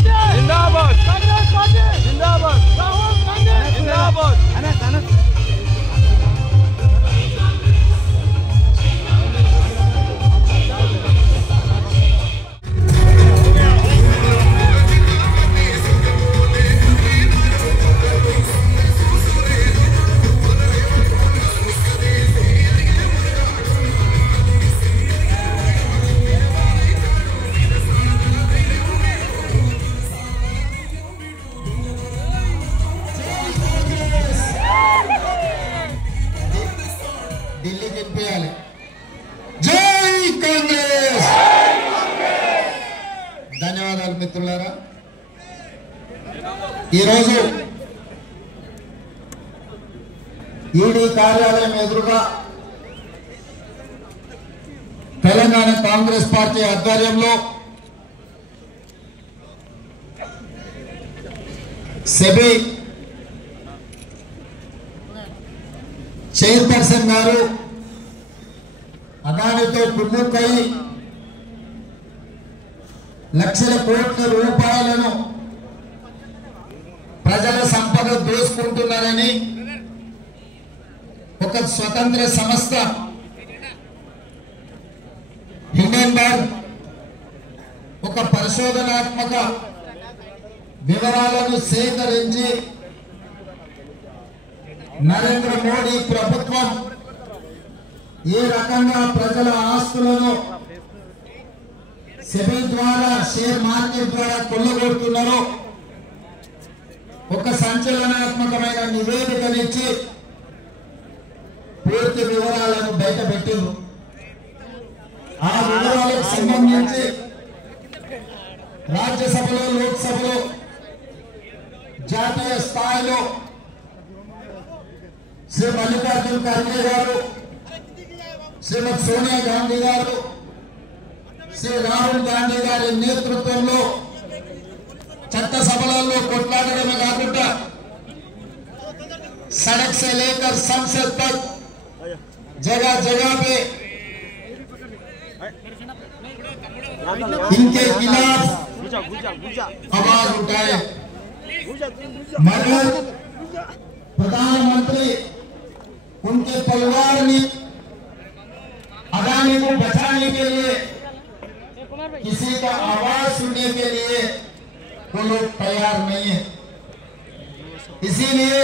जिंदाबाद जिंदाबाद जिंदाबाद दिल्ली జింపేయాలి జై కాంగ్రెస్ ధన్యవాదాలు మిత్రులారా ఈ రోజు ఈడీ కార్యాలయం ఎదురుగా తెలంగాణ కాంగ్రెస్ పార్టీ ఆధ్వర్యంలో సెబీ చైర్పర్సన్ గారు అదానితో కుమ్ముక్కై లక్షల కోట్ల రూపాయలను ప్రజల సంపద దోసుకుంటున్నారని ఒక స్వతంత్ర సంస్థ హిండెన్బర్గ్ ఒక పరిశోధనాత్మక వివరాలను సేకరించి నరేంద్ర మోడీ ప్రభుత్వం ఏ రకంగా ప్రజల ఆస్తులను సెబీ ద్వారా షేర్ మార్కెట్ ద్వారా కొల్లగొడుతున్నారో ఒక సంచలనాత్మకమైన నివేదికనిచ్చి పూర్తి వివరాలను బయటపెట్టారు. ఆ వివరాలకు సంబంధించి రాజ్యసభలో లోక్సభలో జాతీయ స్థాయిలో శ్రీ మల్లికార్జున ఖర్గే గారు, శ్రీమతి సోనియా గాంధీ గారు, శ్రీ రాహుల్ గాంధీ గారి నేతృత్వంలో చట్టసభలలో కొట్లాడడమే కాకుండా सड़क से लेकर संसद तक जगह जगह पे इनके खिलाफ आवाज उठाए, मगर प्रधानमंत्री उनके परिवार ने अदानी को बचाने के लिए किसी का आवाज सुनने के लिए वो लोग तैयार नहीं है। इसीलिए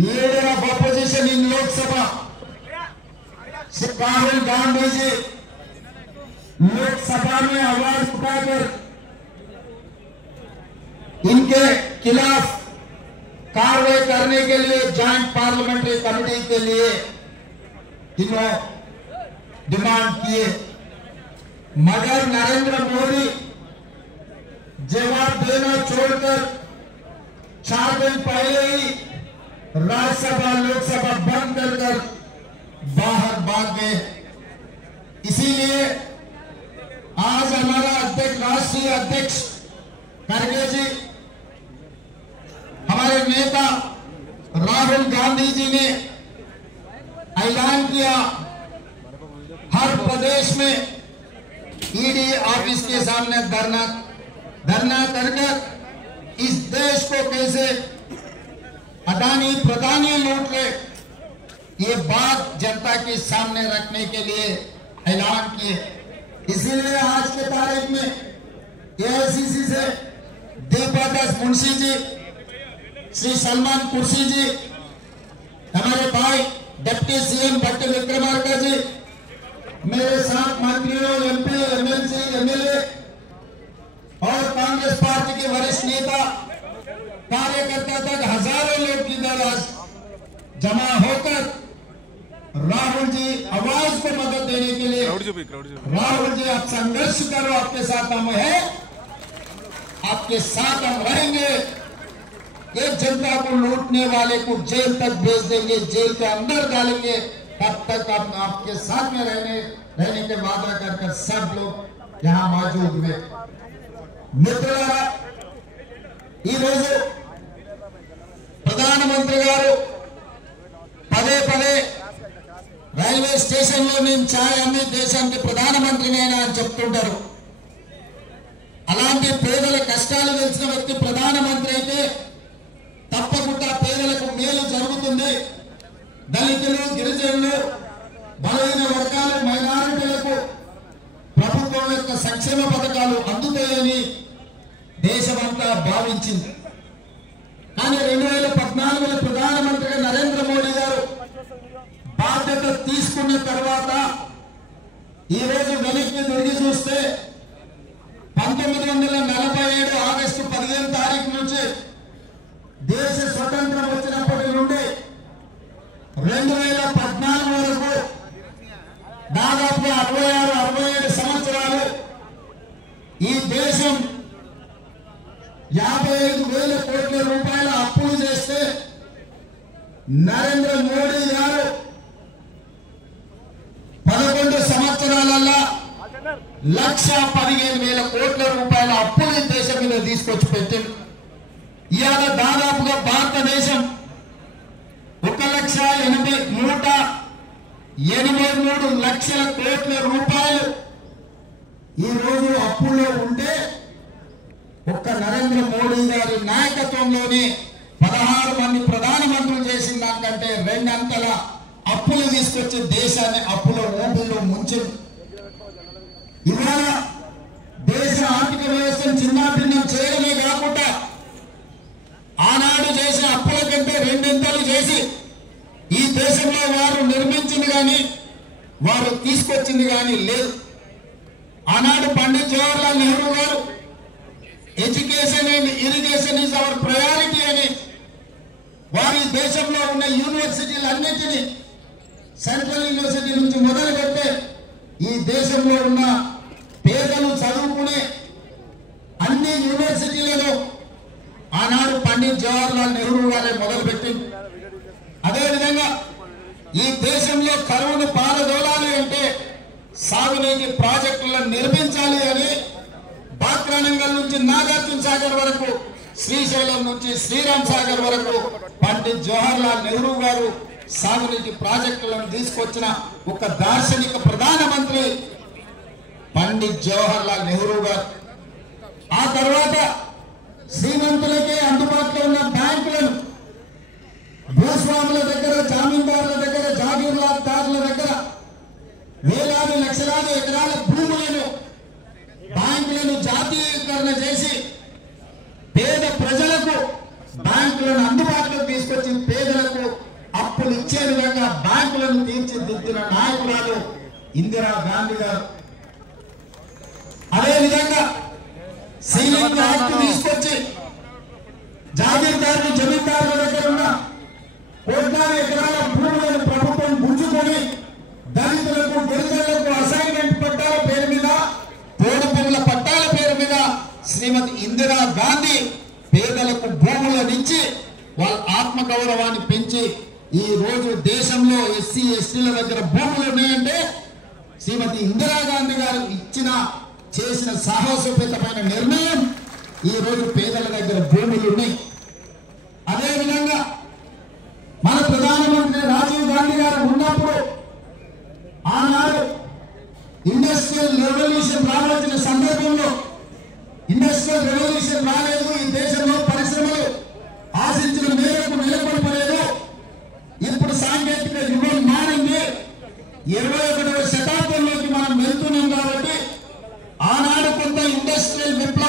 leader of opposition in Lok Sabha Shri Rahul Gandhi ji Lok Sabha में आवाज उठाकर इनके खिलाफ कार्रवाई करने के लिए जॉइंट पार्लियामेंट्री कमेटी के लिए इन्होंने डिमांड किए, मगर नरेंद्र मोदी जवाब देना छोड़कर 4 दिन पहले ही राज्यसभा लोकसभा बंद कर बाहर भाग गए। इसीलिए आज हमारा अध्यक्ष, राष्ट्रीय अध्यक्ष खड़गे जी, हमारे नेता राहुल गांधी जी ने ऐलान किया हर प्रदेश में ईडी ऑफिस के सामने धरना करके इस देश को कैसे अदानी प्रधानी लूट ले, ये बात जनता के सामने रखने के लिए ऐलान किए। इसीलिए आज के तारीख में एआईसीसी से दीपदास मुंशी जी, श्री सलमान कुर्सी जी, हमारे भाई डिप्टी सीएम भट्ट विक्रमार्का जी, मेरे साथ मंत्रियों, एमपी, एमएलसी, एमएलए और कांग्रेस पार्टी के वरिष्ठ नेता कार्यकर्ता तक हजारों लोग इधर आज जमा होकर राहुल जी आवाज को मदद देने के लिए, राहुल जी आप संघर्ष करो, आपके साथ हम हैं, आपके साथ हम रहेंगे, एक जनता को लूटने वाले को जेल तक भेज देंगे, जेल के अंदर डालेंगे, तब तक हम आपके साथ में रहने के वादा कर सब लोग यहाँ मौजूद हुए। मित्रुलारा ఈ రోజు ప్రధానమంత్రి గారు పదే పదే రైల్వే స్టేషన్ లో నేను ఛాయ్ అమ్మి దేశానికి ప్రధానమంత్రిని అని చెప్తుంటారు, అలాంటి పేదల కష్టాలు తెలిసిన వ్యక్తి ప్రధానమంత్రి అయితే తప్పకుండా పేదలకు మేలు జరుగుతుంది. దళితులు, గిరిజనులు, బలహీన వర్గాలు, మైనారిటీలకు ప్రభుత్వం యొక్క సంక్షేమ పథకాలు అందుతాయని దేశమంతా భావించింది. కానీ 2014లో ప్రధానమంత్రిగా నరేంద్ర మోడీ గారు బాధ్యత తీసుకున్న తర్వాత ఈ రోజు వెనక్కి తిరిగి చూస్తే 1947 ఆగస్టు 15 తారీఖు నుంచి దేశ స్వతంత్రం వచ్చినప్పటి నుండి 2014 వరకు దాదాపు 66-67 సంవత్సరాలు ఈ దేశం 55,000 కోట్ల రూపాయల అప్పులు చేస్తే నరేంద్ర మోడీ గారు 11 సంవత్సరాలలో 1,15,000 కోట్ల రూపాయల అప్పులు దేశం మీద తీసుకొచ్చి పెట్టింది. ఇవాళ దాదాపుగా భారతదేశం 1,83 లక్షల కోట్ల రూపాయలు ఈ రోజు అప్పుల్లో ఉంటే ఒక్క నరేంద్ర మోడీ గారి నాయకత్వంలోనే 16 మంది ప్రధానమంత్రులు చేసిన దానికంటే 2 అంతల అప్పులు తీసుకొచ్చి దేశాన్ని అప్పుల ఊబిలో ముంచింది. ఇవాళ దేశ ఆర్థిక వ్యవస్థను చిన్నాభిన్నం చేయడమే కాకుండా ఆనాడు చేసిన అప్పుల కంటే 2 చేసి ఈ దేశంలో వారు నిర్మించింది కానీ వారు తీసుకొచ్చింది కానీ లేదు. ఆనాడు పండిత్ జవహర్లాల్ నెహ్రూ గారు education and irrigation is our priority అని వారి దేశంలో ఉన్న యూనివర్సిటీలన్నింటినీ సెంట్రల్ యూనివర్సిటీ నుంచి మొదలు పెడితే ఈ దేశంలో ఉన్న పేదలు చదువుకునే అన్ని యూనివర్సిటీలను ఆనాడు పండిత్ జవహర్లాల్ నెహ్రూ గారే మొదలుపెట్టింది. అదేవిధంగా ఈ దేశంలో కరువును పారదోలాలి అంటే సాగునీటి ప్రాజెక్టులను నిర్మించాలి అని బాక్రానంగల్ నుంచి నాగార్జున సాగర్ వరకు, శ్రీశైలం నుంచి శ్రీరామ్ సాగర్ వరకు పండిత్ జవహర్లాల్ నెహ్రూ గారు సాగునీటి ప్రాజెక్టులను తీసుకొచ్చిన ఒక దార్శనిక ప్రధానమంత్రి పండిత్ జవహర్లాల్ నెహ్రూ గారు. ఆ తర్వాత శ్రీమంతులకే అందుబాటులో ఉన్న బ్యాంకులను భూస్వాముల దగ్గర, జామీందారుల దగ్గర, జాగీర్దారుల దగ్గర వేలాది లక్షలాది ఎకరాల భూములను బ్యాంకులను జాతీయకరణ చేసి పేద ప్రజలకు బ్యాంకులను అందుబాటులోకి తీసుకొచ్చి పేదలకు అప్పులు ఇచ్చే విధంగా బ్యాంకులను తీర్చిదిద్దిన నాయకురాలు ఇందిరా గాంధీ గారు. అదేవిధంగా సీలింగ్ యాక్ట్ తీసుకొచ్చి జాగీర్దారులు, జమీందారుల దగ్గర ఉన్న కోట్లాది ఎకరాల భూములను ప్రభుత్వం గుంజుకొని దళితులకు, గిరిజనులకు అసైన్మెంట్ పట్టాల పేరు మీద, పోడు భూముల పట్టాల పేరు మీద శ్రీమతి ఇందిరా గాంధీ పేదలకు భూములనిచ్చి వాళ్ళ ఆత్మగౌరవాన్ని పెంచి ఈ రోజు దేశంలో ఎస్సీ ఎస్టీల దగ్గర భూములు ఉన్నాయంటే శ్రీమతి ఇందిరాగాంధీ గారు చేసిన సాహసోపేతమైన నిర్ణయం. ఈ రోజు పేదల దగ్గర భూములు ఉన్నాయి. అదేవిధంగా మన ప్రధానమంత్రి రాజీవ్ గాంధీ గారు ఉన్నప్పుడు ఆనాడు ఇండస్ట్రియల్ రెవల్యూషన్ రావాల్సిన సందర్భంలో ఇండస్ట్రియల్ రెవల్యూషన్ రాలేదు. ఈ దేశంలో పరిశ్రమలు ఆశించిన మేరకు నిలబడలేదు. ఇప్పుడు సాంకేతిక యుగం మారింది. 21వ శతాబ్దంలోకి మనం వెళ్తున్నాం కాబట్టి ఆనాడు కొంత ఇండస్ట్రియల్ విప్లవం